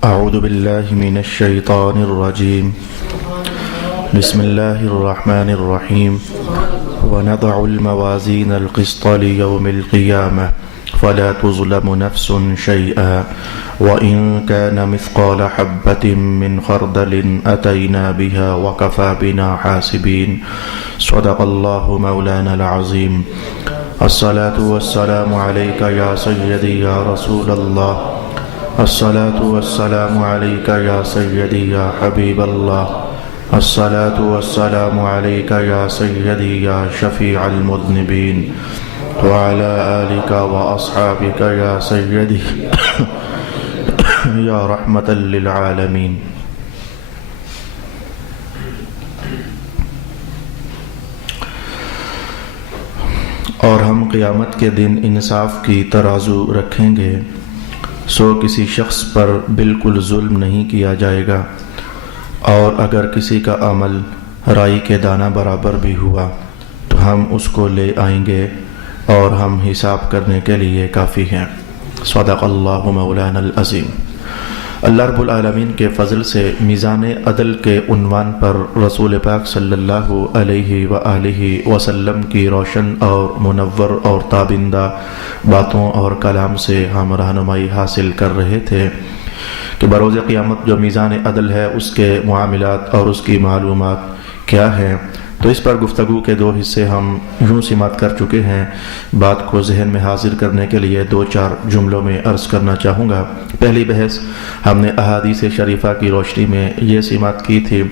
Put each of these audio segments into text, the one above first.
أعوذ بالله من الشيطان الرجيم. بسم الله الرحمن الرحيم. ونضع الموازين القسط ليوم القيامة فلا تظلم نفس شيئا وإن كان مثقال حبة من خردل أتينا بها وكفى بنا حاسبين. صدق الله مولانا العظيم. الصلاة والسلام عليك يا سيدي يا رسول الله. الصلاة والسلام عليك يا سيدي يا حبيب الله. الصلاة والسلام عليك يا سيدي يا شفيع المذنبين وعلى آلك وأصحابك يا سيدي یا رحمت للعالمین. اور ہم قیامت کے دن انصاف کی ترازو رکھیں گے، سو کسی شخص پر بالکل ظلم نہیں کیا جائے گا، اور اگر کسی کا عمل رائی کے دانہ برابر بھی ہوا تو ہم اس کو لے آئیں گے اور ہم حساب کرنے کے لیے کافی ہیں. صدق اللہ مولانا العظیم. اللہ رب العالمین کے فضل سے میزان عدل کے عنوان پر رسول پاک صلی اللہ علیہ وآلہ وسلم کی روشن اور منور اور تابندہ باتوں اور کلام سے ہم رہنمائی حاصل کر رہے تھے کہ بروز قیامت جو میزان عدل ہے اس کے معاملات اور اس کی معلومات کیا ہیں. تو اس پر گفتگو کے 2 حصے ہم یوں سماعت کر چکے ہیں. بات کو ذہن میں حاضر کرنے کے لیے 2-4 جملوں میں عرض کرنا چاہوں گا. پہلی بحث ہم نے احادیث شریفہ کی روشنی میں یہ سماعت کی تھی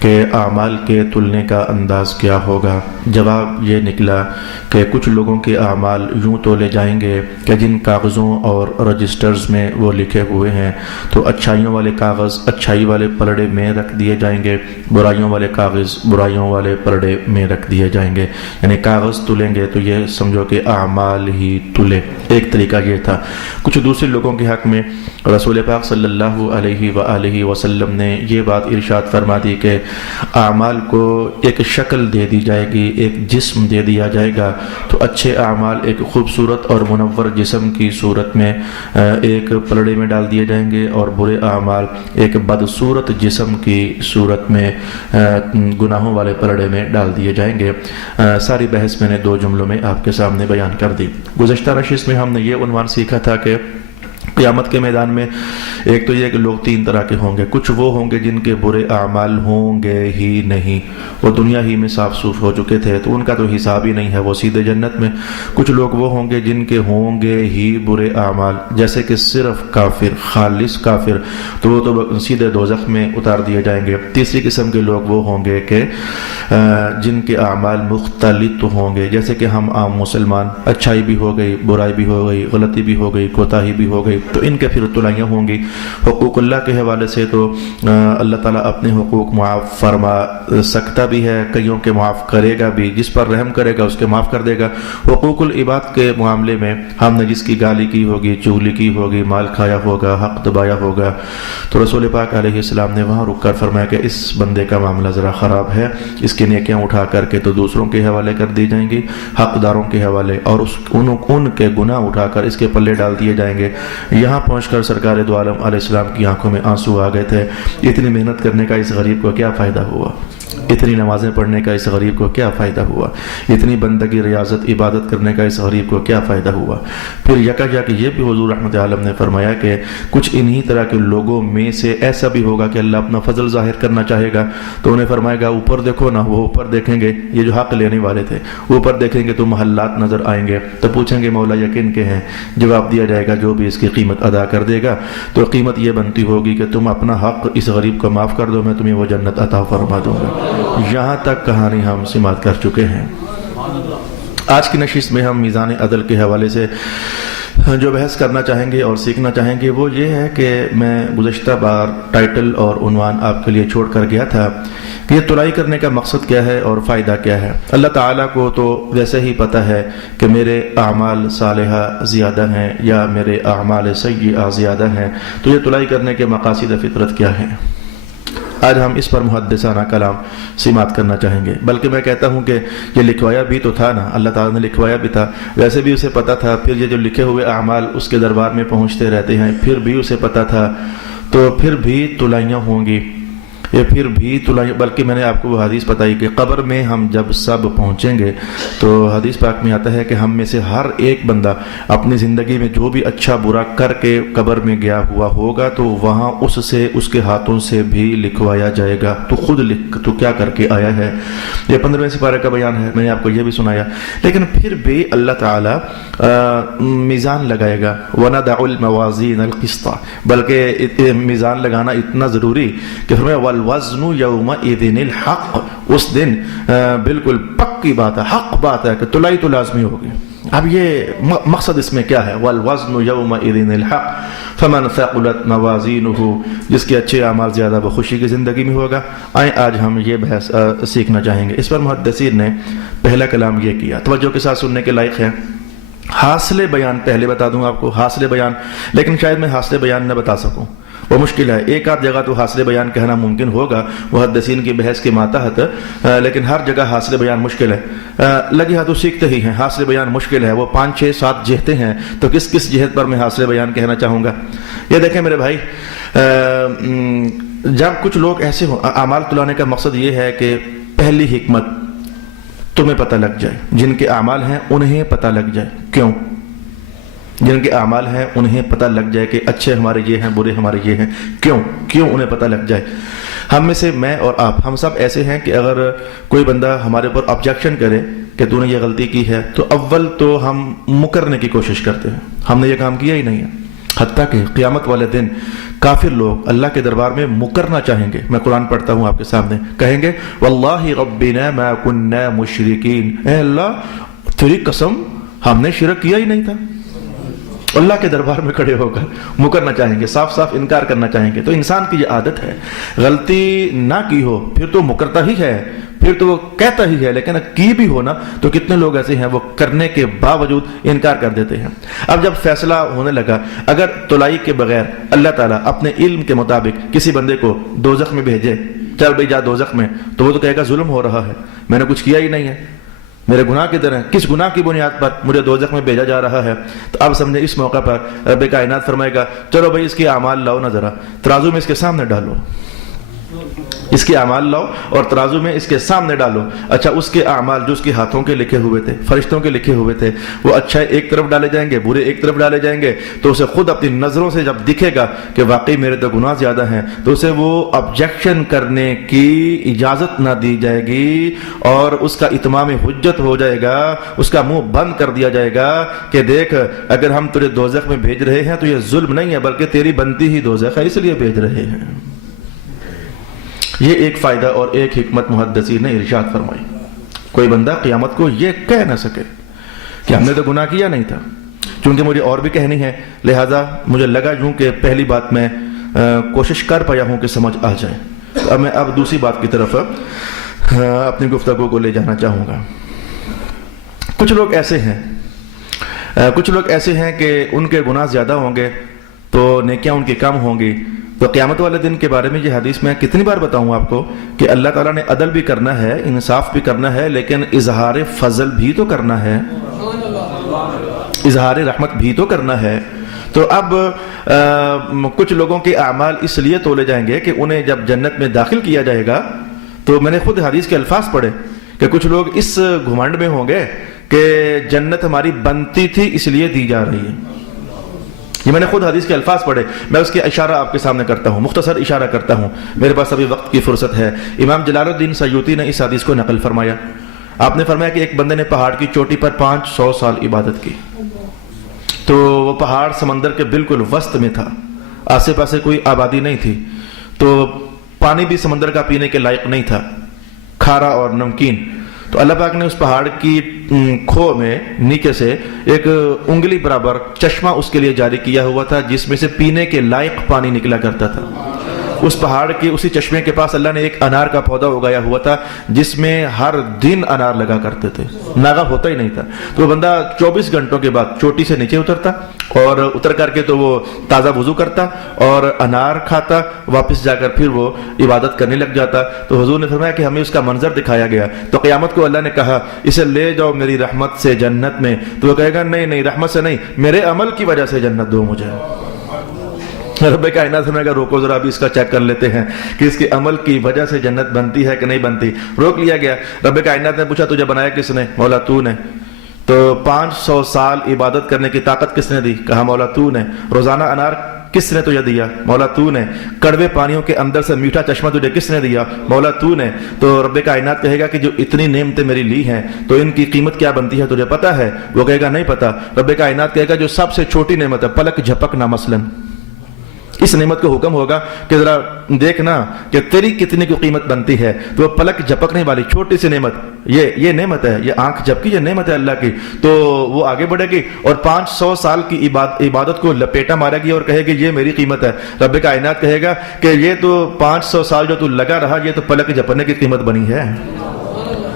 کہ اعمال کے تلنے کا انداز کیا ہوگا. جواب یہ نکلا کہ کچھ لوگوں کے اعمال یوں تولے جائیں گے کہ جن کاغذوں اور رجسٹرز میں وہ لکھے ہوئے ہیں تو اچھائیوں والے کاغذ اچھائی والے پلڑے میں رکھ دیے جائیں گے، برائیوں والے کاغذ برائیوں والے پلڑے میں رکھ دیے جائیں گے. یعنی کاغذ تلیں گے تو یہ سمجھو کہ اعمال ہی تلے. ایک طریقہ یہ تھا. کچھ دوسرے لوگوں کے حق میں رسول پاک صلی اللہ علیہ وآلہ وسلم نے یہ بات ارشاد فرما دی کہ اعمال کو ایک شکل دے دی جائے گی، ایک جسم دے دیا جائے گا. تو اچھے اعمال ایک خوبصورت اور منور جسم کی صورت میں ایک پلڑے میں ڈال دیے جائیں گے، اور برے اعمال ایک بدصورت جسم کی صورت میں گناہوں والے پلڑے میں ڈال دیے جائیں گے. ساری بحث میں نے 2 جملوں میں آپ کے سامنے بیان کر دی. گزشتہ نشست میں ہم نے یہ عنوان سیکھا تھا کہ قیامت کے میدان میں ایک تو یہ کہ لوگ 3 طرح کے ہوں گے. کچھ وہ ہوں گے جن کے برے اعمال ہوں گے ہی نہیں، وہ دنیا ہی میں صاف صوف ہو چکے تھے تو ان کا تو حساب ہی نہیں ہے، وہ سیدھے جنت میں. کچھ لوگ وہ ہوں گے جن کے ہوں گے ہی برے اعمال، جیسے کہ صرف کافر، خالص کافر، تو وہ تو سیدھے دوزخ میں اتار دیے جائیں گے. تیسری قسم کے لوگ وہ ہوں گے کہ جن کے اعمال مختلط ہوں گے، جیسے کہ ہم عام مسلمان، اچھائی بھی ہو گئی، برائی بھی ہو گئی، غلطی بھی ہو گئی، کوتاہی بھی ہو گئی، تو ان کے پھر تلائیاں ہوں گی. حقوق اللہ کے حوالے سے تو اللہ تعالیٰ اپنے حقوق معاف فرما سکتا بھی ہے، کئیوں کے معاف کرے گا بھی، جس پر رحم کرے گا اس کے معاف کر دے گا. حقوق العباد کے معاملے میں ہم نے جس کی گالی کی ہوگی، چغلی کی ہوگی، مال کھایا ہوگا، حق دبایا ہوگا، تو رسول پاک علیہ السلام نے وہاں رک کر فرمایا کہ اس بندے کا معاملہ ذرا خراب ہے، اس کی نیکیاں اٹھا کر کے تو دوسروں کے حوالے کر دی جائیں گی، حقداروں کے حوالے، اور ان کے گناہ اٹھا کر اس کے پلے ڈال دیے جائیں گے. یہاں پہنچ کر سرکار دو عالم علیہ السلام کی آنکھوں میں آنسو آ گئے تھے. اتنی محنت کرنے کا اس غریب کو کیا فائدہ ہوا؟ اتنی نمازیں پڑھنے کا اس غریب کو کیا فائدہ ہوا؟ اتنی بندگی ریاضت عبادت کرنے کا اس غریب کو کیا فائدہ ہوا؟ پھر یکا کہ یہ بھی حضور رحمت عالم نے فرمایا کہ کچھ انہی طرح کے لوگوں میں سے ایسا بھی ہوگا کہ اللہ اپنا فضل ظاہر کرنا چاہے گا تو انہیں فرمائے گا اوپر دیکھو نا. وہ اوپر دیکھیں گے، یہ جو حق لینے والے تھے، اوپر دیکھیں گے تو محلات نظر آئیں گے، تو پوچھیں گے مولا یقین کے ہیں؟ جواب دیا جائے گا جو بھی اس کی قیمت ادا کر دے گا تو قیمت یہ بنتی ہوگی کہ تم اپنا حق اس غریب کو معاف کر دو، میں تمہیں وہ جنت عطا فرما دوں گا. یہاں تک کہانی ہم سماعت کر چکے ہیں. آج کی نشست میں ہم میزان عدل کے حوالے سے جو بحث کرنا چاہیں گے اور سیکھنا چاہیں گے وہ یہ ہے کہ میں گزشتہ بار ٹائٹل اور عنوان آپ کے لیے چھوڑ کر گیا تھا کہ یہ تلائی کرنے کا مقصد کیا ہے اور فائدہ کیا ہے. اللہ تعالیٰ کو تو ویسے ہی پتہ ہے کہ میرے اعمال صالحہ زیادہ ہیں یا میرے اعمال سیئہ زیادہ ہیں، تو یہ تلائی کرنے کے مقاصد فطرت کیا ہیں. آج ہم اس پر محدثانہ کلام سماعت کرنا چاہیں گے. بلکہ میں کہتا ہوں کہ یہ لکھوایا بھی تو تھا نا، اللہ تعالیٰ نے لکھوایا بھی تھا، ویسے بھی اسے پتہ تھا. پھر یہ جو لکھے ہوئے اعمال اس کے دربار میں پہنچتے رہتے ہیں، پھر بھی اسے پتہ تھا. تو پھر بھی تلائیاں ہوں گی، یہ پھر بھی تلائیاں، بلکہ میں نے آپ کو وہ حدیث بتائی کہ قبر میں ہم جب سب پہنچیں گے تو حدیث پاک میں آتا ہے کہ ہم میں سے ہر ایک بندہ اپنی زندگی میں جو بھی اچھا برا کر کے قبر میں گیا ہوا ہوگا تو وہاں اس سے اس کے ہاتھوں سے بھی لکھوایا جائے گا، تو خود لکھ تو کیا کر کے آیا ہے۔ یہ 15ویں سپارے کا بیان ہے، میں نے آپ کو یہ بھی سنایا۔ لیکن پھر بھی اللہ تعالیٰ میزان لگائے گا، وَنَدَعُ الْمَوَازِينَ الْقِسْطَ، بلکہ میزان لگانا اتنا ضروری کہ فرمایا وَالْوَزْنُ يَوْمَئِذٍ الْحَقُّ، اس دن بالکل پکی بات ہے، حق بات ہے کہ تلائی تو لازمی ہوگی۔ اب یہ مقصد اس میں کیا ہے؟ وَالْوَزْنُ يَوْمَئِذٍ الْحَقُّ فَمَنْ ثَقُلَتْ مَوَازِينُهُ، جس کے اچھے اعمال زیادہ وہ خوشی کی زندگی میں ہوگا۔ آئیں آج ہم یہ بحث سیکھنا چاہیں گے۔ اس پر محدثین نے پہلا کلام یہ کیا، توجہ کے ساتھ سننے کے لائق ہے۔ حاصل بیان پہلے بتا دوں آپ کو، حاصل بیان، لیکن شاید میں حاصل بیان نہ بتا سکوں، وہ مشکل ہے۔ ایک آدھ جگہ تو حاصل بیان کہنا ممکن ہوگا محدثین کی بحث کے ماتحت، لیکن ہر جگہ حاصل بیان مشکل ہے۔ لگی ہاتھوں سیکھتے ہی ہیں، حاصل بیان مشکل ہے، وہ 5 6 7 جہتیں ہیں، تو کس کس جہت پر میں حاصل بیان کہنا چاہوں گا۔ یہ دیکھیں میرے بھائی، جب کچھ لوگ ایسے ہوں، اعمال تلانے کا مقصد یہ ہے کہ پہلی حکمت تمہیں پتہ لگ جائے، جن کے اعمال ہیں انہیں پتہ لگ جائے۔ کیوں؟ جن کے اعمال ہیں انہیں پتہ لگ جائے کہ اچھے ہمارے یہ ہیں، برے ہمارے یہ ہیں۔ کیوں انہیں پتہ لگ جائے؟ ہم میں سے میں اور آپ، ہم سب ایسے ہیں کہ اگر کوئی بندہ ہمارے اوپر آبجیکشن کرے کہ تو نے یہ غلطی کی ہے، تو اول تو ہم مکرنے کی کوشش کرتے ہیں، ہم نے یہ کام کیا ہی نہیں ہے۔ حتیٰ کہ قیامت والے دن کافر لوگ اللہ کے دربار میں مکرنا چاہیں گے۔ میں قرآن پڑھتا ہوں آپ کے سامنے، کہیں گے واللہ ربنا ما کننا مشرکین، اے اللہ تیری قسم ہم نے شرک کیا ہی نہیں تھا۔ اللہ کے دربار میں کھڑے ہو کر مکرنا چاہیں گے، صاف صاف انکار کرنا چاہیں گے۔ تو انسان کی یہ عادت ہے، غلطی نہ کی ہو پھر تو مکرتا ہی ہے، پھر تو وہ کہتا ہی ہے، لیکن کی بھی ہو نا تو کتنے لوگ ایسے ہیں وہ کرنے کے باوجود انکار کر دیتے ہیں۔ اب جب فیصلہ ہونے لگا، اگر تلائی کے بغیر اللہ تعالیٰ اپنے علم کے مطابق کسی بندے کو دوزخ میں بھیجے، چل بھائی جا دوزخ میں، تو وہ تو کہے گا ظلم ہو رہا ہے، میں نے کچھ کیا ہی نہیں ہے، میرے گناہ کدھر ہیں، کس گناہ کی بنیاد پر مجھے دوزخ میں بھیجا جا رہا ہے۔ تو اب سمجھے اس موقع پر رب کائنات فرمائے گا چلو بھائی اس کی اعمال لاؤ نا، ذرا ترازو میں اس کے سامنے ڈالو، اس کے اعمال لاؤ اور ترازو میں اس کے سامنے ڈالو۔ اچھا اس کے اعمال جو اس کے ہاتھوں کے لکھے ہوئے تھے، فرشتوں کے لکھے ہوئے تھے، وہ اچھا ایک طرف ڈالے جائیں گے، برے ایک طرف ڈالے جائیں گے۔ تو اسے خود اپنی نظروں سے جب دکھے گا کہ واقعی میرے تو گناہ زیادہ ہیں، تو اسے وہ آبجیکشن کرنے کی اجازت نہ دی جائے گی اور اس کا اتمام حجت ہو جائے گا، اس کا منہ بند کر دیا جائے گا کہ دیکھ اگر ہم تجھے دوزخ میں بھیج رہے ہیں تو یہ ظلم نہیں ہے بلکہ تیری بنتی ہی دوزخ ہے، اس لیے بھیج رہے ہیں۔ یہ ایک فائدہ اور ایک حکمت محدثین نے ارشاد فرمائی۔ کوئی بندہ قیامت کو یہ کہہ نہ سکے کہ ہم نے تو گناہ کیا نہیں تھا، چونکہ مجھے اور بھی کہنی ہے، لہذا مجھے لگا یوں کہ پہلی بات میں کوشش کر پایا ہوں کہ سمجھ آ جائے۔ اب میں دوسری بات کی طرف اپنی گفتگو کو لے جانا چاہوں گا۔ کچھ لوگ ایسے ہیں کہ ان کے گناہ زیادہ ہوں گے تو نیکیاں ان کی کم ہوں گی۔ تو قیامت والے دن کے بارے میں یہ حدیث میں کتنی بار بتاؤں آپ کو کہ اللہ تعالیٰ نے عدل بھی کرنا ہے، انصاف بھی کرنا ہے، لیکن اظہار فضل بھی تو کرنا ہے، اظہار رحمت بھی تو کرنا ہے۔ تو اب کچھ لوگوں کے اعمال اس لیے تولے جائیں گے کہ انہیں جب جنت میں داخل کیا جائے گا، تو میں نے خود حدیث کے الفاظ پڑھے کہ کچھ لوگ اس گھمنڈ میں ہوں گے کہ جنت ہماری بنتی تھی اس لیے دی جا رہی ہے۔ یہ میں نے خود حدیث کے الفاظ پڑھے، میں اس کے اشارہ آپ کے سامنے کرتا ہوں، مختصر اشارہ کرتا ہوں، میرے پاس ابھی وقت کی فرصت ہے۔ امام جلال الدین سیوطی نے اس حدیث کو نقل فرمایا۔ آپ نے فرمایا کہ ایک بندے نے پہاڑ کی چوٹی پر 500 سال عبادت کی، تو وہ پہاڑ سمندر کے بالکل وسط میں تھا، آسے پاسے کوئی آبادی نہیں تھی، تو پانی بھی سمندر کا پینے کے لائق نہیں تھا، کھارا اور نمکین۔ تو اللہ پاک نے اس پہاڑ کی کھو میں نیچے سے ایک انگلی برابر چشمہ اس کے لیے جاری کیا ہوا تھا، جس میں سے پینے کے لائق پانی نکلا کرتا تھا۔ اس پہاڑ کے اسی چشمے کے پاس اللہ نے ایک انار کا پودا اگایا ہوا تھا، جس میں ہر دن انار لگا کرتے تھے، ناغہ ہوتا ہی نہیں تھا۔ تو وہ بندہ 24 گھنٹوں کے بعد چوٹی سے نیچے اترتا اور اتر کر کے تو وہ تازہ وضو کرتا اور انار کھاتا، واپس جا کر پھر وہ عبادت کرنے لگ جاتا۔ تو حضور نے فرمایا کہ ہمیں اس کا منظر دکھایا گیا، تو قیامت کو اللہ نے کہا اسے لے جاؤ میری رحمت سے جنت میں، تو وہ کہے گا نہیں نہیں، رحمت سے نہیں، میرے عمل کی وجہ سے جنت دو مجھے۔ رب کائنات نے کہا روکو ذرا ابھی اس کا چیک کر لیتے ہیں کہ اس کے عمل کی وجہ سے جنت بنتی ہے کہ نہیں بنتی. روک لیا گیا. رب کائنات نے پوچھا تجھے بنایا کس نے؟ مولا تو نے. تو 500 سال عبادت کرنے کی طاقت کس نے دی؟ کہا مولا تو نے. روزانہ انار کس نے تجھے دیا؟ مولا تو نے. کڑوے پانیوں کے اندر سے میٹھا چشمہ تجھے کس نے دیا؟ مولا تو نے. تو رب کائنات کہے گا کہ جو اتنی نعمتیں میری لی ہیں تو ان کی قیمت کیا بنتی ہے تجھے پتا ہے؟ وہ کہے گا نہیں پتا. رب کائنات کہے گا جو سب سے چھوٹی نعمت ہے پلک جھپکنا مثلاً، اس نعمت کو حکم ہوگا کہ ذرا دیکھنا کہ تیری کتنی کی قیمت بنتی ہے. تو وہ پلک جھپکنے والی چھوٹی سی نعمت، یہ نعمت ہے، یہ آنکھ جھپکی، یہ نعمت ہے اللہ کی. تو وہ آگے بڑھے گی اور 500 سال کی عبادت کو لپیٹا مارے گی اور کہے گی یہ میری قیمت ہے. رب کائنات کہے گا کہ یہ تو 500 سال جو تو لگا رہا یہ تو پلک جھپکنے کی قیمت بنی ہے،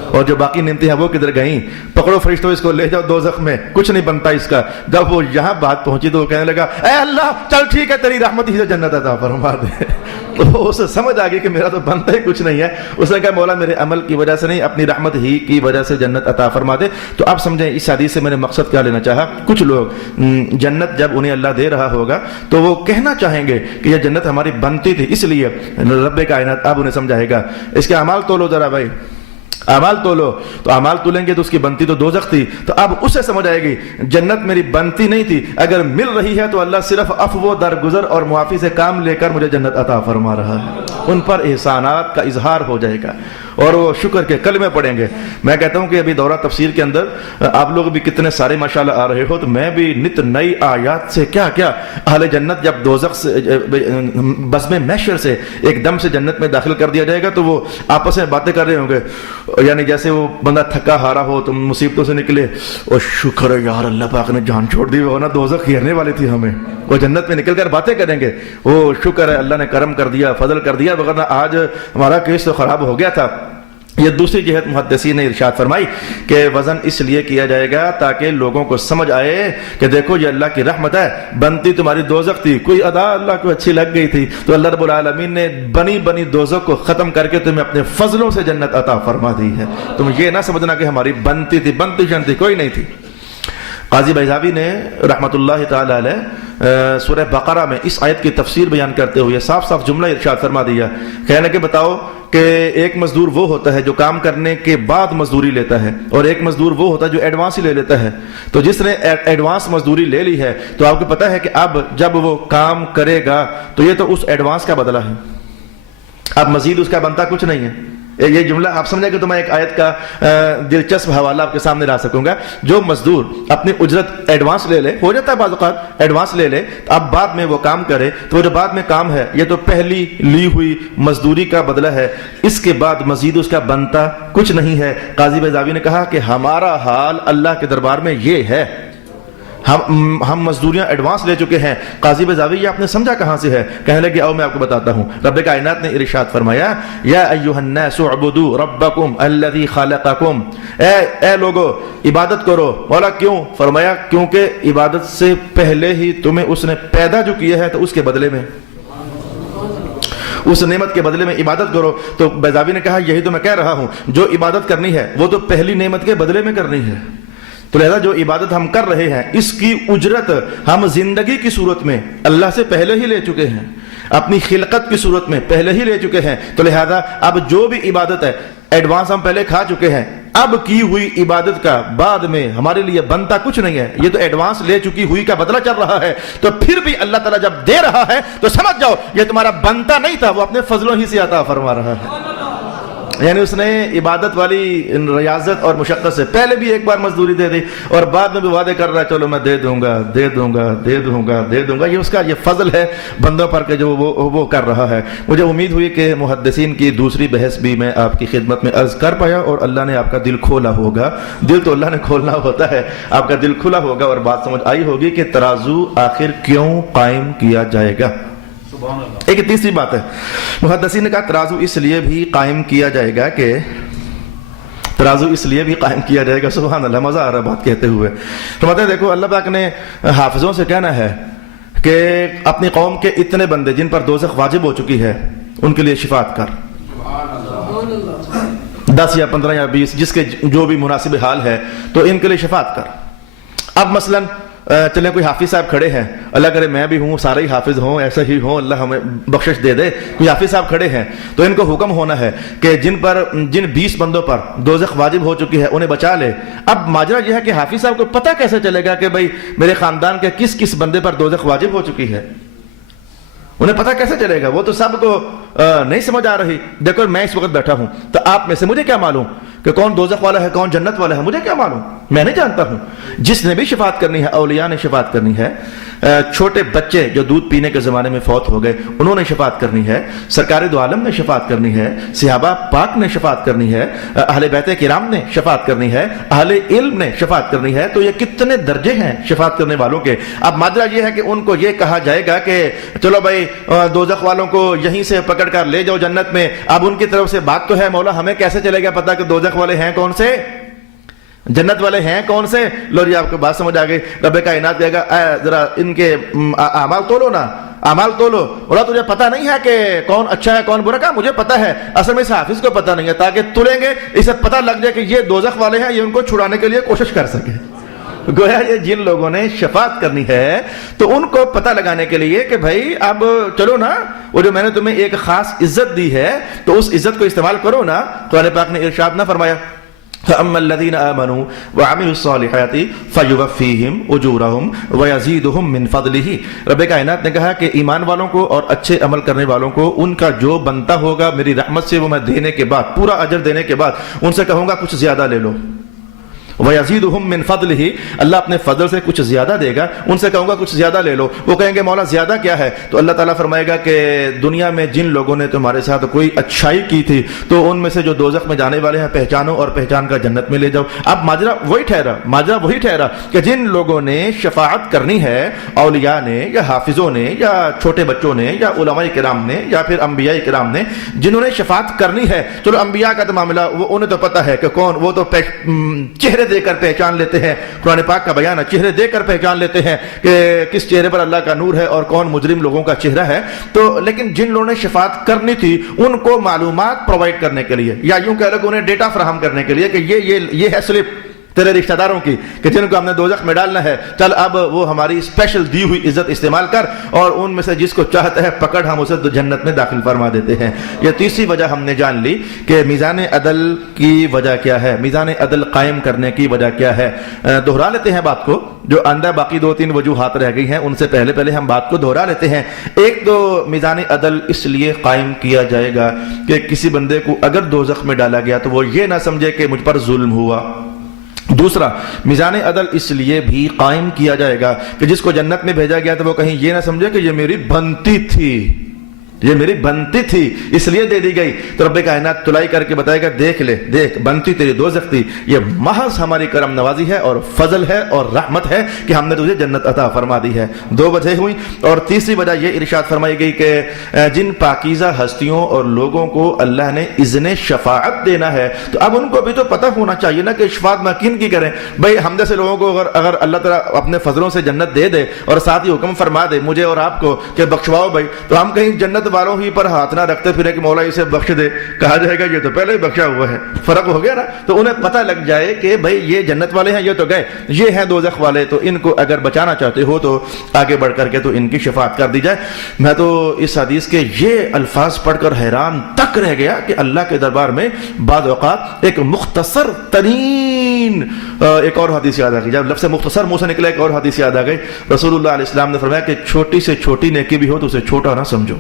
اور جو باقی نعمتیں ہیں وہ کدھر گئیں؟ پکڑو فرشتوں اس کو لے جاؤ دوزخ میں، کچھ نہیں بنتا اس کا. جب وہ یہاں بات پہنچی تو وہ کہنے لگا اے اللہ چل ٹھیک ہے تیری رحمت ہی سے جنت عطا فرما دے. تو اسے سمجھ آ گئی کہ میرا تو بنتا ہی کچھ نہیں ہے. اس نے کہا مولا میرے عمل کی وجہ سے نہیں، اپنی رحمت ہی کی وجہ سے جنت عطا فرما دے. تو آپ سمجھیں اس حدیث سے میں نے مقصد کیا لینا چاہا. کچھ لوگ جنت جب انہیں اللہ دے رہا ہوگا تو وہ کہنا چاہیں گے کہ یہ جنت ہماری بنتی تھی، اس لیے رب کائنات اب انہیں سمجھائے گا اس کے اعمال تولو ذرا بھائی، اعمال تولو. تو اعمال تولیں گے تو اس کی بنتی تو دوزخ تھی. تو اب اسے سمجھ آئے گی جنت میری بنتی نہیں تھی، اگر مل رہی ہے تو اللہ صرف عفو درگزر اور معافی سے کام لے کر مجھے جنت عطا فرما رہا ہے. ان پر احسانات کا اظہار ہو جائے گا اور وہ شکر کے کلمے پڑھیں گے. میں کہتا ہوں کہ ابھی دورہ تفسیر کے اندر آپ لوگ بھی کتنے سارے ماشاءاللہ آ رہے ہو، تو میں بھی نت نئی آیات سے کیا اہل جنت جب دوزخ سے بزم محشر سے ایک دم سے جنت میں داخل کر دیا جائے گا تو وہ آپس میں باتیں کر رہے ہوں گے، یعنی جیسے وہ بندہ تھکا ہارا ہو، تم مصیبتوں سے نکلے، اور شکر ہے یار اللہ پاک نے جان چھوڑ دی، وہ نا دوزخ گھیرنے والی تھی ہمیں. وہ جنت میں نکل کر باتیں کریں گے، وہ شکر ہے اللہ نے کرم کر دیا، فضل کر دیا، ورنہ آج ہمارا کیس تو خراب ہو گیا تھا. یہ دوسری جہت محدثین نے ارشاد فرمائی کہ وزن اس لیے کیا جائے گا تاکہ لوگوں کو سمجھ آئے کہ دیکھو یہ اللہ کی رحمت ہے، بنتی تمہاری دوزخ تھی، کوئی ادا اللہ کو اچھی لگ گئی تھی تو اللہ رب العالمین نے بنی دوزخ کو ختم کر کے تمہیں اپنے فضلوں سے جنت عطا فرما دی ہے. تم یہ نہ سمجھنا کہ ہماری بنتی تھی، بنتی شنتی کوئی نہیں تھی. قاضی بیضاوی نے رحمت اللہ تعالی علیہ سورہ بقرہ میں اس آیت کی تفسیر بیان کرتے ہوئے صاف صاف جملہ ارشاد فرما دیا. کہنے کہ بتاؤ کہ ایک مزدور وہ ہوتا ہے جو کام کرنے کے بعد مزدوری لیتا ہے، اور ایک مزدور وہ ہوتا ہے جو ایڈوانس ہی لے لیتا ہے. تو جس نے ایڈوانس مزدوری لے لی ہے تو آپ کو پتا ہے کہ اب جب وہ کام کرے گا تو یہ تو اس ایڈوانس کا بدلہ ہے، اب مزید اس کا بنتا کچھ نہیں ہے. یہ جملہ آپ سمجھیں کہ تو میں ایک آیت کا دلچسپ حوالہ آپ کے سامنے لا سکوں گا. جو مزدور اپنی اجرت ایڈوانس لے لے، ہو جاتا ہے بعض اوقات ایڈوانس لے لے، اب بعد میں وہ کام کرے تو وہ جو بعد میں کام ہے یہ تو پہلی لی ہوئی مزدوری کا بدلہ ہے، اس کے بعد مزید اس کا بنتا کچھ نہیں ہے. قاضی بیضاوی نے کہا کہ ہمارا حال اللہ کے دربار میں یہ ہے، ہم مزدوریاں ایڈوانس لے چکے ہیں. قاضی بیضاوی یہ آپ نے سمجھا کہاں سے ہے؟ کہنے لگے آؤ میں آپ کو بتاتا ہوں. رب کائنات نے ارشاد فرمایا یا ایھا الناس اعبدوا ربکم الذی خلقکم، اے لوگو عبادت کرو. مولا کیوں؟ فرمایا کیونکہ عبادت سے پہلے ہی تمہیں اس نے پیدا جو کیا ہے تو اس کے بدلے میں، اس نعمت کے بدلے میں عبادت کرو. تو بیضاوی نے کہا یہی تو میں کہہ رہا ہوں، جو عبادت کرنی ہے وہ تو پہلی نعمت کے بدلے میں کرنی ہے. تو لہذا جو عبادت ہم کر رہے ہیں اس کی اجرت ہم زندگی کی صورت میں اللہ سے پہلے ہی لے چکے ہیں، اپنی خلقت کی صورت میں پہلے ہی لے چکے ہیں. تو لہذا اب جو بھی عبادت ہے ایڈوانس ہم پہلے کھا چکے ہیں، اب کی ہوئی عبادت کا بعد میں ہمارے لیے بنتا کچھ نہیں ہے، یہ تو ایڈوانس لے چکی ہوئی کا بدلہ چل رہا ہے. تو پھر بھی اللہ تعالیٰ جب دے رہا ہے تو سمجھ جاؤ یہ تمہارا بنتا نہیں تھا، وہ اپنے فضلوں ہی سے عطا فرما رہا ہے. یعنی اس نے عبادت والی ریاضت اور مشقت سے پہلے بھی ایک بار مزدوری دے دی اور بعد میں بھی وعدے کر رہا ہے چلو میں دے دوں گا. یہ اس کا یہ فضل ہے بندوں پر کہ جو وہ کر رہا ہے. مجھے امید ہوئی کہ محدثین کی دوسری بحث بھی میں آپ کی خدمت میں عرض کر پایا اور اللہ نے آپ کا دل کھولا ہوگا. دل تو اللہ نے کھولنا ہوتا ہے، آپ کا دل کھلا ہوگا اور بات سمجھ آئی ہوگی کہ ترازو آخر کیوں قائم کیا جائے گا. ایک تیسری بات ہے، محدثین نے کہا ترازو اس لیے بھی قائم کیا جائے گا کہ سبحان اللہ، مزہ آ رہا ہے بات کہتے ہوئے. فرماتے ہیں دیکھو اللہ پاک نے حافظوں سے کہنا ہے کہ اپنی قوم کے اتنے بندے جن پر دوزخ واجب ہو چکی ہے ان کے لیے شفاعت کر، 10 یا 15 یا 20 جس کے جو بھی مناسب حال ہے تو ان کے لیے شفاعت کر. اب مثلا چلیں کوئی حافظ صاحب کھڑے ہیں، اللہ کرے میں بھی ہوں، سارے ہی حافظ ہوں، ایسا ہی ہوں، اللہ ہمیں بخشش دے دے، کوئی حافظ صاحب کھڑے ہیں تو ان کو حکم ہونا ہے کہ جن 20 بندوں پر دوزخ واجب ہو چکی ہے انہیں بچا لے۔ اب ماجرا یہ ہے کہ حافظ صاحب کو پتہ کیسے چلے گا کہ بھئی میرے خاندان کے کس کس بندے پر دوزخ واجب ہو چکی ہے؟ انہیں پتہ کیسے چلے گا؟ وہ تو سب کو نہیں سمجھ آ رہی۔ دیکھو میں اس وقت بیٹھا ہوں تو آپ میں سے مجھے کیا معلوم کہ کون دوزخ والا ہے کون جنت والا ہے؟ مجھے کیا معلوم؟ میں نہیں جانتا ہوں۔ جس نے بھی شفاعت کرنی ہے، اولیاء نے شفاعت کرنی ہے، چھوٹے بچے جو دودھ پینے کے زمانے میں فوت ہو گئے انہوں نے شفاعت کرنی ہے، سرکار دو عالم نے شفاعت کرنی ہے، صحابہ پاک نے شفاعت کرنی ہے، اہل بیت کرام نے شفاعت کرنی ہے، اہل علم نے شفاعت کرنی ہے۔ تو یہ کتنے درجے ہیں شفاعت کرنے والوں کے۔ اب ماجرا یہ ہے کہ ان کو یہ کہا جائے گا کہ چلو بھائی دوزخ والوں کو یہیں سے پکڑ کر لے جاؤ جنت میں۔ اب ان کی طرف سے بات تو ہے مولا ہمیں کیسے چلے گا پتہ کہ دوزخ والے ہیں کون سے، جنت والے ہیں کون سے؟ لو جی آپ کو بات سمجھ آ گئی۔ رب کائنات کہے گا ذرا ان کے اعمال تولو نا، اعمال تولو۔ بولا تجھے پتہ نہیں ہے کہ کون اچھا ہے کون برا؟ کہا مجھے پتہ ہے، اصل میں اس حافظ کو پتہ نہیں ہے، تاکہ تلیں گے اسے پتہ لگ جائے کہ یہ دوزخ والے ہیں، یہ ان کو چھڑانے کے لیے کوشش کر سکے۔ گویا یہ جن لوگوں نے شفاعت کرنی ہے تو ان کو پتہ لگانے کے لیے کہ بھائی اب چلو نا، وہ جو میں نے تمہیں ایک خاص عزت دی ہے تو اس عزت کو استعمال کرو نا۔ قرآن پاک نے ارشاد نہ فرمایا فَأَمَّا الَّذِينَ آمَنُوا وَعَمِلُوا الصَّالِحَاتِ فَيُوَفِّيهِمْ أُجُورَهُمْ وَيَزِيدُهُمْ مِنْ فَضْلِهِ۔ رب کائنات نے کہا کہ ایمان والوں کو اور اچھے عمل کرنے والوں کو ان کا جو بنتا ہوگا میری رحمت سے وہ میں دینے کے بعد، پورا اجر دینے کے بعد ان سے کہوں گا کچھ زیادہ لے لو۔ وَيَزِيدُهُمْ مِنْ فَضْلِهِ، اللہ اپنے فضل سے کچھ زیادہ دے گا، ان سے کہوں گا کچھ زیادہ لے لو۔ وہ کہیں گے مولا زیادہ کیا ہے؟ تو اللہ تعالیٰ فرمائے گا کہ دنیا میں جن لوگوں نے تمہارے ساتھ کوئی اچھائی کی تھی تو ان میں سے جو دوزخ میں جانے والے ہیں پہچانو اور پہچان کر جنت میں لے جاؤ۔ اب ماجرا وہی ٹھہرا کہ جن لوگوں نے شفاعت کرنی ہے، اولیاء نے یا حافظوں نے یا چھوٹے بچوں نے یا علماء کرام نے یا پھر انبیاء کرام نے، جنہوں نے شفاعت کرنی ہے، چلو انبیاء کا تو معاملہ وہ انہیں تو پتہ ہے کہ کون، وہ تو چہرے دے کر پہچان لیتے ہیں۔ قرآن پاک کا بیان ہے، چہرے دے کر پہچان لیتے ہیں کہ کس چہرے پر اللہ کا نور ہے اور کون مجرم لوگوں کا چہرہ ہے۔ تو لیکن جن لوگوں نے شفاعت کرنی تھی ان کو معلومات پرووائڈ کرنے کے لیے، یا یوں کہہ لو کہ انہیں ڈیٹا فراہم کرنے کے لیے کہ یہ ہے سلپ تیرے رشتہ داروں کی کہ جن کو ہم نے دوزخ میں ڈالنا ہے، چل اب وہ ہماری اسپیشل دی ہوئی عزت استعمال کر اور ان میں سے جس کو چاہتا ہے پکڑ، ہم اسے جنت میں داخل فرما دیتے ہیں۔ یہ تیسری وجہ ہم نے جان لی کہ میزان عدل کی وجہ کیا ہے، میزان عدل قائم کرنے کی وجہ کیا ہے۔ دہرا لیتے ہیں بات کو، جو آندہ باقی 2-3 وجوہات رہ گئی ہیں ان سے پہلے ہم بات کو دہرا لیتے ہیں۔ ایک تو میزان عدل اس لیے قائم کیا جائے گا کہ کسی بندے کو اگر دوزخ میں ڈالا گیا تو وہ یہ نہ سمجھے کہ مجھ پر ظلم ہوا۔ دوسرا، میزان عدل اس لیے بھی قائم کیا جائے گا کہ جس کو جنت میں بھیجا گیا تو وہ کہیں یہ نہ سمجھے کہ یہ میری بنتی تھی، یہ میری بنتی تھی اس لیے دے دی گئی۔ تو رب کائنات تلائی کر کے بتائے گا دیکھ لے، دیکھ بنتی تیری دوزخ تھی، یہ محض ہماری کرم نوازی ہے اور فضل ہے اور رحمت ہے کہ ہم نے تجھے جنت عطا فرما دی ہے۔ 2 وجہ ہوئی، اور تیسری وجہ یہ ارشاد فرمائی گئی کہ جن پاکیزہ ہستیوں اور لوگوں کو اللہ نے اذن شفاعت دینا ہے تو اب ان کو بھی تو پتہ ہونا چاہیے نا کہ شفاعت میں کن کی کریں۔ بھائی ہم جیسے لوگوں کو اگر اللہ تعالیٰ اپنے فضلوں سے جنت دے دے اور ساتھ ہی حکم فرما دے مجھے اور آپ کو کہ بخشواؤ بھائی، تو ہم کہیں جنت والوں ہی پر ہاتھ نہ رکھتے پھرے کہ مولا اسے بخش دے، کہا جائے گا یہ تو پہلے ہی بخشا ہوا ہے، فرق ہو گیا نا۔ تو انہیں پتہ لگ جائے کہ بھئی یہ جنت والے ہیں، یہ تو گئے، یہ ہیں دوزخ والے، تو ان کو اگر بچانا چاہتے ہو تو آگے بڑھ کر کے تو ان کی شفاعت کر دی جائے۔ میں تو اس حدیث کے یہ الفاظ پڑھ کر حیران تک رہ گیا کہ اللہ کے دربار میں بعض اوقات ایک مختصر ترین ایک اور حدیث یاد آ گئی، جب لفظ مختصر منہ سے نکلا ایک اور حدیث یاد آ گئی۔ رسول اللہ علیہ السلام نے فرمایا کہ چھوٹی سے چھوٹی نیکی بھی ہو تو اسے چھوٹا نہ سمجھو،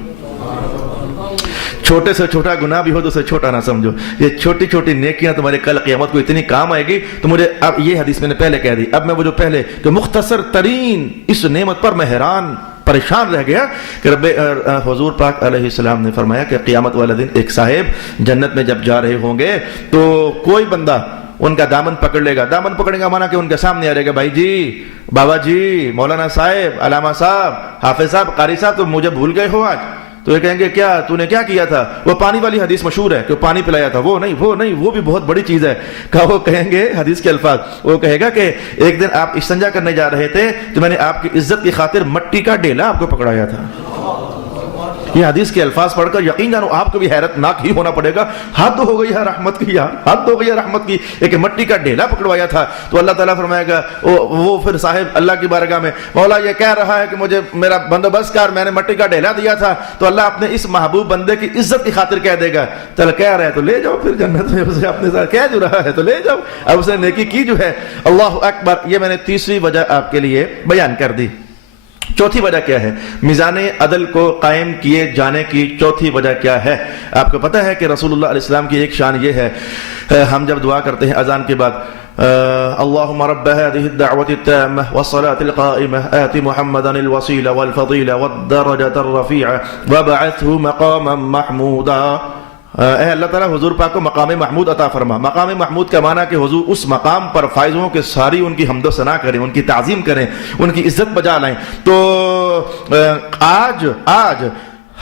چھوٹے سے چھوٹا گناہ بھی ہو تو اسے چھوٹا نہ سمجھو۔ یہ چھوٹی چھوٹی نیکیاں تمہارے کل قیامت کو اتنی کام آئے گی۔ تو مجھے اب یہ حدیث میں نے پہلے کہہ دی، اب میں وہ جو پہلے کہ مختصر ترین اس نعمت پر میں حیران پریشان رہ گیا کہ حضور پاک علیہ السلام نے فرمایا کہ قیامت والے دن ایک صاحب جنت میں جب جا رہے ہوں گے تو کوئی بندہ ان کا دامن پکڑ لے گا۔ دامن پکڑنے کا معنی کہ ان کے سامنے آ رہے گا، بھائی جی، بابا جی، مولانا صاحب، علامہ صاحب، حافظ صاحب، قاری صاحب، تم مجھے بھول گئے ہو آج؟ تو یہ کہیں گے کیا تو نے کیا کیا تھا؟ وہ پانی والی حدیث مشہور ہے کہ پانی پلایا تھا، وہ نہیں، وہ بھی بہت بڑی چیز ہے۔ کہ وہ کہیں گے حدیث کے الفاظ، وہ کہے گا کہ ایک دن آپ استنجا کرنے جا رہے تھے تو میں نے آپ کی عزت کی خاطر مٹی کا ڈیلا آپ کو پکڑایا تھا۔ یہ حدیث کے الفاظ پڑھ کر یقین جانو آپ کو بھی حیرت ناک ہی ہونا پڑے گا. حد ہو گئی ہے رحمت کی یار, حد ہو گئی ہے رحمت کی. ایک مٹی کا ڈھیلا پکڑوایا تھا تو اللہ تعالیٰ فرمائے گا وہ پھر صاحب اللہ کی بارگاہ میں, مولا یہ کہہ رہا ہے کہ مجھے میرا بندوبست کر, میں نے مٹی کا ڈھیلا دیا تھا. تو اللہ اپنے اس محبوب بندے کی عزت کی خاطر کہہ دے گا چل کہہ رہا ہے تو لے جاؤ پھر جنت میں, اسے اپنے ساتھ کہہ جو رہا ہے تو لے جاؤ. اب اسے نیکی کی جو ہے. اللہ اکبر. یہ میں نے تیسری وجہ آپ کے لیے بیان کر دی. چوتھی وجہ کیا ہے؟ میزان عدل کو قائم کیے جانے کی چوتھی وجہ کیا ہے؟ آپ کو پتہ ہے کہ رسول اللہ علیہ السلام کی ایک شان یہ ہے, ہم جب دعا کرتے ہیں اذان کے بعد, اللهم رب هذه الدعوة التامة والصلاة القائمة آت محمدا الوسيلة والفضيلة والدرجة الرفيعة وابعثه مقاما محمودا. اے اللہ تعالیٰ حضور پاک کو مقام محمود عطا فرما. مقام محمود کا معنی کہ حضور اس مقام پر فائزوں کے ساری ان کی حمد و ثنا کریں, ان کی تعظیم کریں, ان کی عزت بجا لائیں. تو آج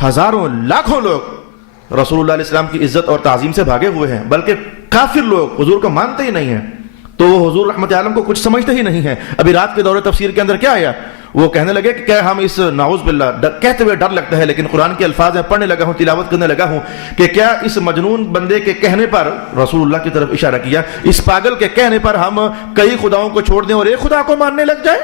ہزاروں لاکھوں لوگ رسول اللہ علیہ السلام کی عزت اور تعظیم سے بھاگے ہوئے ہیں, بلکہ کافر لوگ حضور کو مانتے ہی نہیں ہیں. تو وہ حضور رحمت عالم کو کچھ سمجھتے ہی نہیں ہیں. ابھی رات کے دور تفسیر کے اندر کیا آیا, وہ کہنے لگے کہ کیا ہم اس نعوذ باللہ کہتے ہوئے ڈر لگتا ہے, لیکن قرآن کے الفاظ میں پڑھنے لگا ہوں, تلاوت کرنے لگا ہوں کہ کیا اس مجنون بندے کے کہنے پر, رسول اللہ کی طرف اشارہ کیا, اس پاگل کے کہنے پر ہم کئی خداؤں کو چھوڑ دیں اور ایک خدا کو ماننے لگ جائیں.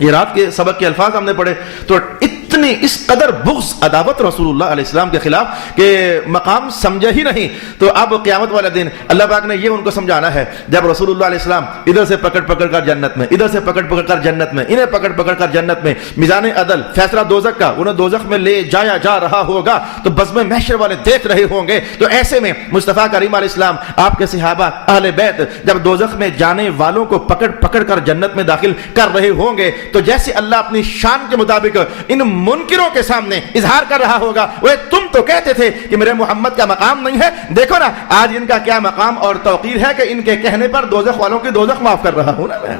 یہ رات کے سبق کے الفاظ ہم نے پڑھے تو اتنی اس قدر بغض عداوت رسول اللہ علیہ السلام کے خلاف کہ مقام سمجھے ہی نہیں. تو اب قیامت والے دن اللہ پاک نے یہ ان کو سمجھانا ہے, جب رسول اللہ علیہ السلام ادھر سے پکڑ پکڑ کر جنت میں, ادھر سے پکڑ پکڑ کر جنت میں, انہیں پکڑ پکڑ کر جنت میں, میزان عدل فیصلہ دوزخ کا انہیں دوزخ میں لے جایا جا رہا ہوگا تو بزم محشر والے دیکھ رہے ہوں گے. تو ایسے میں مصطفیٰ کریم علیہ السلام, آپ کے صحابہ, اہل بیت جب دوزخ میں جانے والوں کو پکڑ پکڑ کر جنت میں داخل کر رہے ہوں گے تو جیسے اللہ اپنی شان کے مطابق ان منکروں کے سامنے اظہار کر رہا ہوگا, وہ تم تو کہتے تھے کہ میرے محمد کا مقام نہیں ہے, دیکھو نا آج ان کا کیا مقام اور توقیر ہے کہ ان کے کہنے پر دوزخ والوں کی دوزخ معاف کر رہا ہوں نا میں.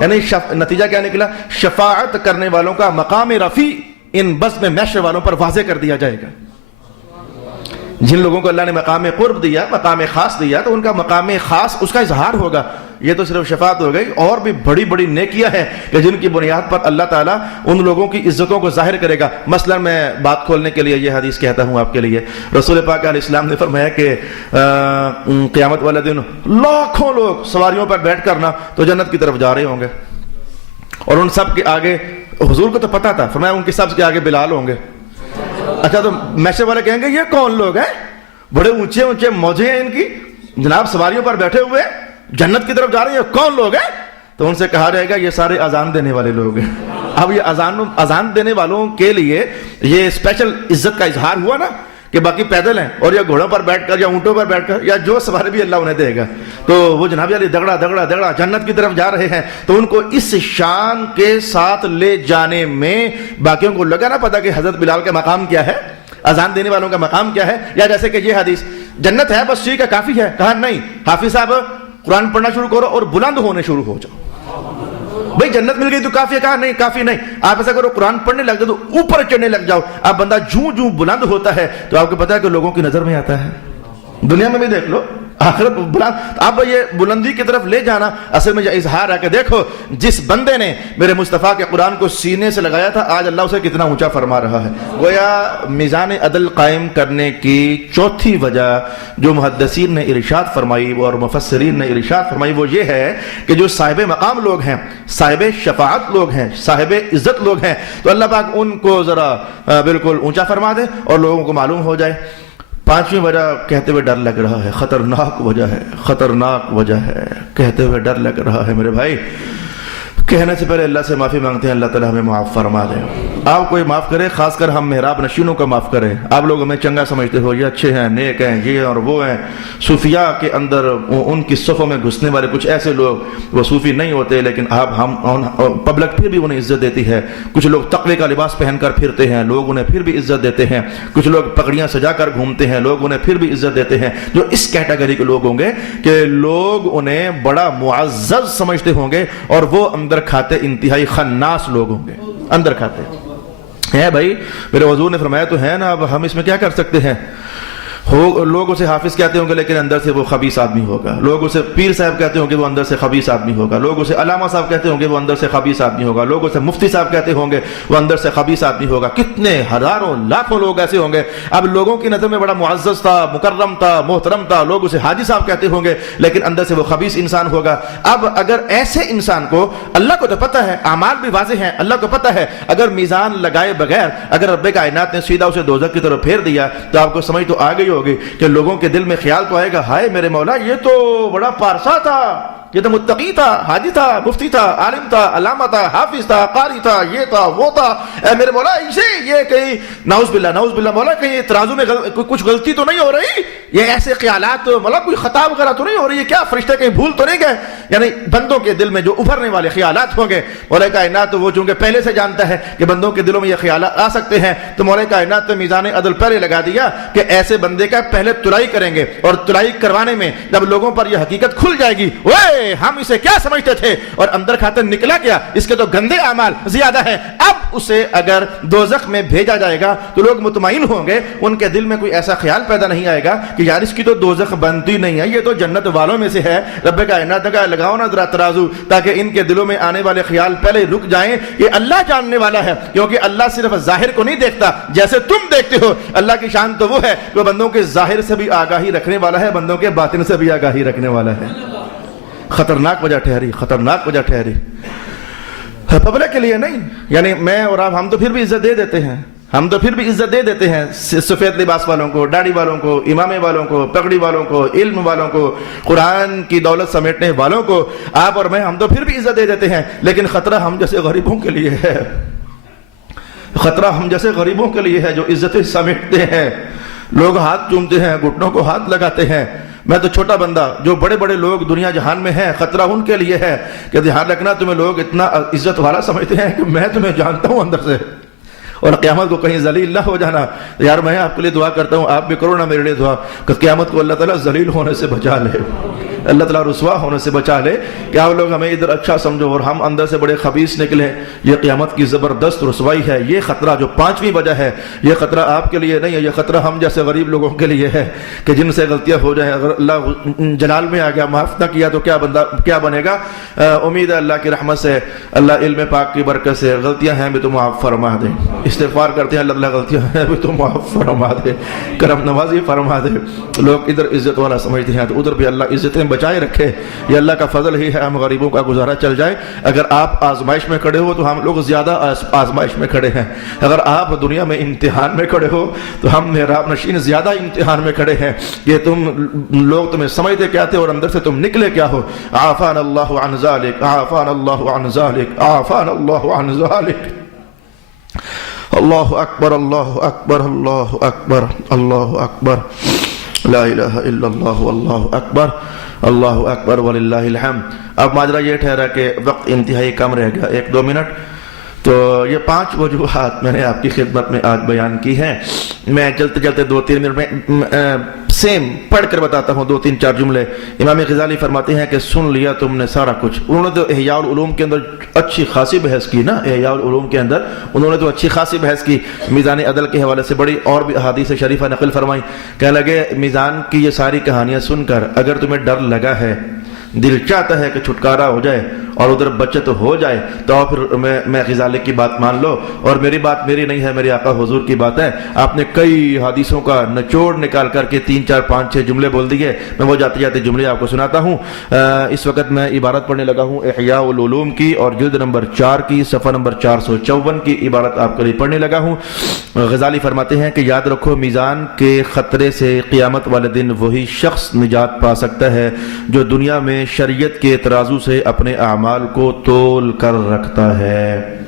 یعنی نتیجہ کیا نکلا, شفاعت کرنے والوں کا مقام رفیع ان بزم محشر والوں پر واضح کر دیا جائے گا. جن لوگوں کو اللہ نے مقام قرب دیا, مقام خاص دیا, تو ان کا مقام خاص اس کا اظہار ہوگا. یہ تو صرف شفاعت ہو گئی, اور بھی بڑی بڑی نیکیاں ہیں کہ جن کی بنیاد پر اللہ تعالیٰ ان لوگوں کی عزتوں کو ظاہر کرے گا. مثلا میں بات کھولنے کے لیے یہ حدیث کہتا ہوں آپ کے لیے. رسول پاک علیہ السلام نے فرمایا کہ قیامت والے دن لاکھوں لوگ سواریوں پر بیٹھ کر نا تو جنت کی طرف جا رہے ہوں گے, اور ان سب کے آگے, حضور کو تو پتا تھا, فرمایا ان کے سب کے آگے بلال ہوں گے. اچھا تو محشر والے کہیں گے یہ کون لوگ ہیں, بڑے اونچے اونچے موجے ہیں ان کی, جناب سواریوں پر بیٹھے ہوئے جنت کی طرف جا رہے ہیں, کون لوگ ہیں؟ تو ان سے کہا جائے گا یہ سارے اذان دینے والے لوگ ہیں. اب یہ اذان دینے والوں کے لیے یہ اسپیشل عزت کا اظہار ہوا نا, کہ باقی پیدل ہیں اور یا گھوڑوں پر بیٹھ کر یا اونٹوں پر بیٹھ کر یا جو سواری بھی اللہ انہیں دے گا, تو وہ جناب علی دگڑا دگڑا دگڑا جنت کی طرف جا رہے ہیں. تو ان کو اس شان کے ساتھ لے جانے میں باقیوں کو لگا نا پتا کہ حضرت بلال کا مقام کیا ہے, اذان دینے والوں کا مقام کیا ہے. یا جیسے کہ یہ حدیث, جنت ہے بس ٹھیک ہے کافی ہے, کہا نہیں حافظ صاحب قرآن پڑھنا شروع کرو اور بلند ہونے شروع ہو جاؤ. بھئی جنت مل گئی تو کافی ہے, کہا نہیں کافی نہیں, آپ ایسا کرو قرآن پڑھنے لگ جاؤ تو اوپر چڑھنے لگ جاؤ. اب بندہ جوں بلند ہوتا ہے تو آپ کو پتا ہے کہ لوگوں کی نظر میں آتا ہے, دنیا میں بھی دیکھ لو, آخرت بلند. اب یہ بلندی کی طرف لے جانا اصل میں یہ اظہار ہے کہ دیکھو جس بندے نے میرے مصطفیٰ کے قرآن کو سینے سے لگایا تھا آج اللہ اسے کتنا اونچا فرما رہا ہے. گویا میزان عدل قائم کرنے کی چوتھی وجہ جو محدثین نے ارشاد فرمائی اور مفسرین نے ارشاد فرمائی وہ یہ ہے کہ جو صاحب مقام لوگ ہیں, صاحب شفاعت لوگ ہیں, صاحب عزت لوگ ہیں, تو اللہ پاک ان کو ذرا بالکل اونچا فرما دے اور لوگوں کو معلوم ہو جائے. پانچویں وجہ کہتے ہوئے ڈر لگ رہا ہے, خطرناک وجہ ہے, خطرناک وجہ ہے, کہتے ہوئے ڈر لگ رہا ہے. میرے بھائی کہنے سے پہلے اللہ سے معافی مانگتے ہیں, اللہ تعالیٰ ہمیں معاف فرما دے. آپ کوئی معاف کرے, خاص کر ہم محراب نشینوں کا معاف کرے. آپ لوگ ہمیں چنگا سمجھتے ہو, یہ اچھے ہیں, نیک ہیں, یہ اور وہ ہیں. صوفیاء کے اندر ان کی صفوں میں گھسنے والے کچھ ایسے لوگ وہ صوفی نہیں ہوتے, لیکن ہم پبلک پھر بھی انہیں عزت دیتی ہے. کچھ لوگ تقوی کا لباس پہن کر پھرتے ہیں, لوگ انہیں پھر بھی عزت دیتے ہیں. کچھ لوگ پگڑیاں سجا کر گھومتے ہیں, لوگ انہیں پھر بھی عزت دیتے ہیں. جو اس کیٹیگری کے لوگ ہوں گے کہ لوگ انہیں بڑا معزز سمجھتے ہوں گے اور وہ اندر کھاتے انتہائی خناس لوگ ہوں گے, اندر کھاتے ہیں. بھائی میرے حضور نے فرمایا تو ہے نا, اب ہم اس میں کیا کر سکتے ہیں. لوگ اسے حافظ کہتے ہوں گے لیکن اندر سے وہ خبیث آدمی ہوگا. لوگ اسے پیر صاحب کہتے ہوں گے وہ اندر سے خبیث آدمی ہوگا. لوگ اسے علامہ صاحب کہتے ہوں گے وہ اندر سے خبیث آدمی ہوگا. لوگ اسے مفتی صاحب کہتے ہوں گے وہ اندر سے خبیث آدمی ہوگا. کتنے ہزاروں لاکھوں لوگ ایسے ہوں گے. اب لوگوں کی نظر میں بڑا معزز تھا, مکرم تھا, محترم تھا. لوگ اسے حاجی صاحب کہتے ہوں گے لیکن اندر سے وہ خبیث انسان ہوگا. اب اگر ایسے انسان کو, اللہ کو تو پتہ ہے, اعمال بھی واضح ہیں, اللہ کو پتہ ہے, اگر میزان لگائے بغیر اگر رب کائنات نے سیدھا اسے دوزخ کی طرف پھیر دیا تو آپ کو سمجھ تو آ گئی ہوگی کہ لوگوں کے دل میں خیال تو آئے گا, ہائے میرے مولا یہ تو بڑا پارسا تھا, یہ تو متقی تھا, حاجی تھا, مفتی تھا, عالم تھا, علامہ تھا, حافظ تھا, قاری تھا, یہ تھا, وہ تھا. اے میرے مولا اسے یہ کہیں نعوذ باللہ مولا کہیں ترازو میں کچھ غلطی تو نہیں ہو رہی, یہ ایسے خیالات مولا کوئی خطا وغیرہ تو نہیں ہو رہی, یہ کیا فرشتے کہیں بھول تو نہیں گئے. یعنی بندوں کے دل میں جو ابھرنے والے خیالات ہوں گے, مولا کائنات وہ چونکہ پہلے سے جانتا ہے کہ بندوں کے دلوں میں یہ خیالات آ سکتے ہیں, تو مولا کائنات نے میزان عدل پہلے لگا دیا کہ ایسے بندے کا پہلے تلائی کریں گے, اور تلائی کروانے میں جب لوگوں پر یہ حقیقت کھل جائے گی, ہم اسے کیا سمجھتے تھے اور اندر کھاتے نکلا کیا, اس کے تو گندے اعمال زیادہ ہیں. اب اسے اگر دوزخ میں بھیجا جائے گا تو لوگ مطمئن ہوں گے, ان کے دل میں کوئی ایسا خیال پیدا نہیں آئے گا کہ یار اس کی تو دوزخ بنتی نہیں ہے, یہ تو جنت والوں میں سے ہے. رب کائنات کا لگاؤ نا ذرا ترازو تاکہ ان کے دلوں میں آنے والے خیال پہلے رک جائیں. یہ اللہ جاننے والا ہے, کیونکہ اللہ صرف ظاہر کو نہیں دیکھتا جیسے تم دیکھتے ہو. اللہ کی شان تو وہ ہے جو بندوں کے ظاہر سے بھی آگاہی رکھنے والا ہے, بندوں کے باطن سے بھی آگاہی رکھنے والا ہے. خطرناک وجہ ٹھہری, خطرناک وجہ ٹھہری, پبلک کے لیے نہیں. یعنی میں اور آپ ہم تو پھر بھی عزت دے دیتے ہیں, ہم تو پھر بھی عزت دے دیتے ہیں سفید لباس والوں کو, داڑھی والوں کو, امامے والوں کو, پگڑی والوں کو, علم والوں کو, قرآن کی دولت سمیٹنے والوں کو. آپ اور میں ہم تو پھر بھی عزت دے دیتے ہیں, لیکن خطرہ ہم جیسے غریبوں کے لیے ہے, خطرہ ہم جیسے غریبوں کے لیے ہے جو عزتیں سمیٹتے ہیں. لوگ ہاتھ چومتے ہیں, گھٹنوں کو ہاتھ لگاتے ہیں. میں تو چھوٹا بندہ, جو بڑے بڑے لوگ دنیا جہان میں ہیں, خطرہ ان کے لیے ہے کہ دھیان رکھنا تمہیں لوگ اتنا عزت والا سمجھتے ہیں کہ میں تمہیں جانتا ہوں اندر سے, اور قیامت کو کہیں ذلیل نہ ہو جانا. یار میں آپ کے لیے دعا کرتا ہوں, آپ بھی کرو نا میرے لیے دعا کہ قیامت کو اللہ تعالیٰ ذلیل ہونے سے بچا لے, اللہ تعالیٰ رسوا ہونے سے بچا لے, کہ آپ لوگ ہمیں ادھر اچھا سمجھو اور ہم اندر سے بڑے خبیث نکلے. یہ قیامت کی زبردست رسوائی ہے. یہ خطرہ جو 5ویں وجہ ہے, یہ خطرہ آپ کے لیے نہیں ہے, یہ خطرہ ہم جیسے غریب لوگوں کے لیے ہے کہ جن سے غلطیاں ہو جائیں. اگر اللہ جلال میں آ گیا, معاف نہ کیا تو کیا بنے گا. امید ہے اللہ کی رحمت سے, اللہ علم پاک کی برکت سے, غلطیاں ہیں بھی تو معاف فرما دے. استغفار کرتے ہیں, اللہ تعالیٰ غلطیاں ہیں بھی تو معاف فرما دے, کرم نوازی فرما دے. لوگ ادھر عزت والا سمجھتے ہیں تو ادھر بھی اللہ عزتیں بچائے رکھے. یہ اللہ کا فضل ہی ہے, ہم غریبوں کا گزارا چل جائے. اگر آپ آزمائش میں کھڑے ہو تو ہم لوگ زیادہ آزمائش میں کھڑے ہیں. اگر آپ دنیا میں امتحان میں کھڑے ہو تو ہم محراب نشین زیادہ امتحان میں کھڑے ہیں. یہ تم لوگ تمہیں سمجھتے کیا تھے اور اندر سے تم نکلے کیا ہو. عافان اللہ عن ذالک, عافان اللہ عن ذالک, عافان اللہ عن ذالک. اللہ اکبر, اللہ اکبر, اللہ اکبر, اللہ اکبر, لا الہ الا اللہ, اللہ اکبر, اللہ اکبر وللہ الحمد. اب ماجرا یہ ٹھہرا کہ وقت انتہائی کم رہ گیا, 1-2 منٹ. تو یہ 5 وجوہات میں نے آپ کی خدمت میں آج بیان کی ہیں. میں چلتے چلتے 2-3 منٹ میں سیم پڑھ کر بتاتا ہوں 2-3-4 جملے. امام غزالی فرماتے ہیں کہ سن لیا تم نے سارا کچھ. انہوں نے تو احیاء العلوم کے اندر اچھی خاصی بحث کی نا, احیاء العلوم کے اندر انہوں نے تو اچھی خاصی بحث کی. میزان عدل کے حوالے سے بڑی اور بھی احادیث شریفہ نقل فرمائی. کہنے لگے میزان کی یہ ساری کہانیاں سن کر اگر تمہیں ڈر لگا ہے, دل چاہتا ہے کہ چھٹکارا ہو جائے اور ادھر بچت ہو جائے, تو پھر میں غزالی کی بات مان لو. اور میری بات میری نہیں ہے, میرے آقا حضور کی بات ہے. آپ نے کئی حدیثوں کا نچوڑ نکال کر کے 3-4-5-6 جملے بول دیے. میں وہ جاتے جاتے جملے آپ کو سناتا ہوں. اس وقت میں عبارت پڑھنے لگا ہوں احیاء العلوم کی, اور جلد نمبر 4 کی, صفحہ نمبر 454 کی عبارت آپ کے لیے پڑھنے لگا ہوں. غزالی فرماتے ہیں کہ یاد رکھو, میزان کے خطرے سے قیامت والے دن وہی شخص نجات پا سکتا ہے جو دنیا میں شریعت کے ترازو سے اپنے اعمال کو تول کر رکھتا ہے.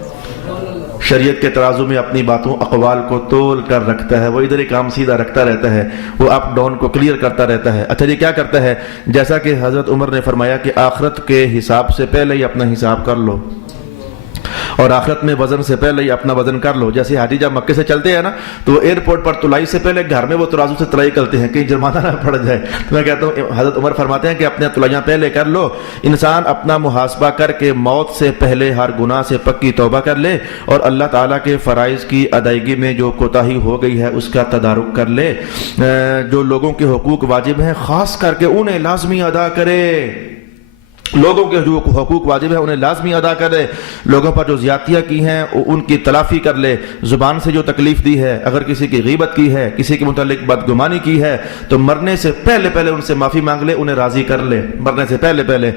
شریعت کے ترازو میں اپنی باتوں اقوال کو تول کر رکھتا ہے. وہ ادھر ہی کام سیدھا رکھتا رہتا ہے, وہ اپ ڈاؤن کو کلیئر کرتا رہتا ہے. اچھا یہ کیا کرتا ہے, جیسا کہ حضرت عمر نے فرمایا کہ آخرت کے حساب سے پہلے ہی اپنا حساب کر لو, اور آخرت میں وزن سے پہلے ہی اپنا وزن کر لو. جیسے حاجی جب مکے سے چلتے ہیں نا تو ایئرپورٹ پر تلائی سے پہلے گھر میں وہ ترازو سے تلائی کرتے ہیں کہیں جرمانہ نہ پڑ جائے. تو میں کہتا ہوں حضرت عمر فرماتے ہیں کہ اپنے تلائیاں پہلے کر لو. انسان اپنا محاسبہ کر کے موت سے پہلے ہر گناہ سے پکی توبہ کر لے اور اللہ تعالیٰ کے فرائض کی ادائیگی میں جو کوتاہی ہو گئی ہے اس کا تدارک کر لے. جو لوگوں کے حقوق واجب ہیں خاص کر کے انہیں لازمی ادا کرے. لوگوں کے جو حقوق واجب ہے انہیں لازمی ادا کرے. لوگوں پر جو زیادتیاں کی ہیں ان کی تلافی کر لے. زبان سے جو تکلیف دی ہے، اگر کسی کی غیبت کی ہے، کسی کے متعلق بدگمانی کی ہے تو مرنے سے پہلے پہلے ان سے معافی مانگ لے، انہیں راضی کر لے مرنے سے پہلے پہلے.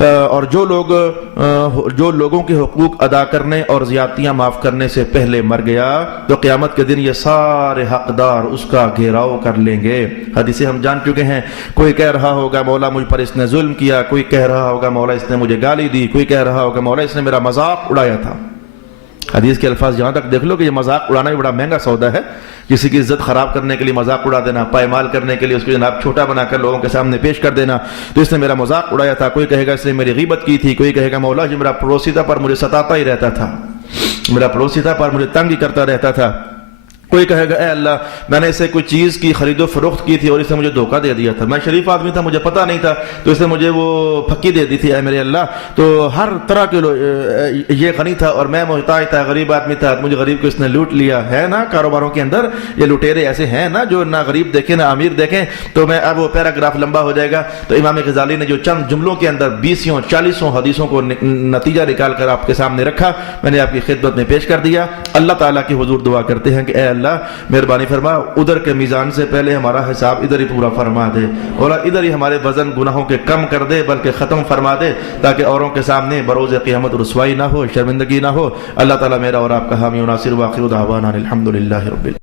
اور جو لوگوں کے حقوق ادا کرنے اور زیادتیاں معاف کرنے سے پہلے مر گیا تو قیامت کے دن یہ سارے حقدار اس کا گھیراؤ کر لیں گے. حدیثیں ہم جان چکے ہیں. کوئی کہہ رہا ہوگا مولا مجھ پر اس نے ظلم کیا، کوئی کہہ رہا ہوگا مولا اس نے مجھے گالی دی، کوئی کہہ رہا ہوگا مولا اس نے میرا مذاق اڑایا تھا. حدیث کے الفاظ جہاں تک دیکھ لو کہ یہ مذاق اڑانا بھی بڑا مہنگا سودا ہے. کسی کی عزت خراب کرنے کے لیے مذاق اڑا دینا، پائمال کرنے کے لیے اس کو جناب چھوٹا بنا کر لوگوں کے سامنے پیش کر دینا. تو اس نے میرا مذاق اڑایا تھا. کوئی کہے گا اس نے میری غیبت کی تھی، کوئی کہے گا مولا یہ میرا پڑوسی تھا پر مجھے ستاتا ہی رہتا تھا، میرا پڑوسی تھا پر مجھے تنگ ہی کرتا رہتا تھا. کوئی کہے گا اے اللہ میں نے اسے کوئی چیز کی خرید و فروخت کی تھی اور اس نے مجھے دھوکہ دے دیا تھا، میں شریف آدمی تھا مجھے پتہ نہیں تھا تو اس نے مجھے وہ پھکی دے دی تھی. اے میرے اللہ تو ہر طرح کے یہ غنی تھا اور میں محتاج تھا، غریب آدمی تھا، مجھے غریب کو اس نے لوٹ لیا. ہے نا کاروباروں کے اندر یہ لٹیرے ایسے ہیں نا جو نہ غریب دیکھیں نہ امیر دیکھیں. تو میں اب وہ پیراگراف لمبا ہو جائے گا. تو امام غزالی نے جو چند جملوں کے اندر 20-40 حدیثوں کو نتیجہ نکال کر آپ کے سامنے رکھا، میں نے آپ کی خدمت میں پیش کر دیا. اللہ تعالیٰ کی حضور دعا کرتے ہیں کہ اے اللہ مہربانی فرما ادھر کے میزان سے پہلے ہمارا حساب ادھر ہی پورا فرما دے اور ادھر ہی ہمارے وزن گناہوں کے کم کر دے بلکہ ختم فرما دے تاکہ اوروں کے سامنے بروز قیامت رسوائی نہ ہو، شرمندگی نہ ہو. اللہ تعالیٰ میرا اور آپ کا حامی و ناصر. وآخر دعوانا الحمدللہ رب العالمین.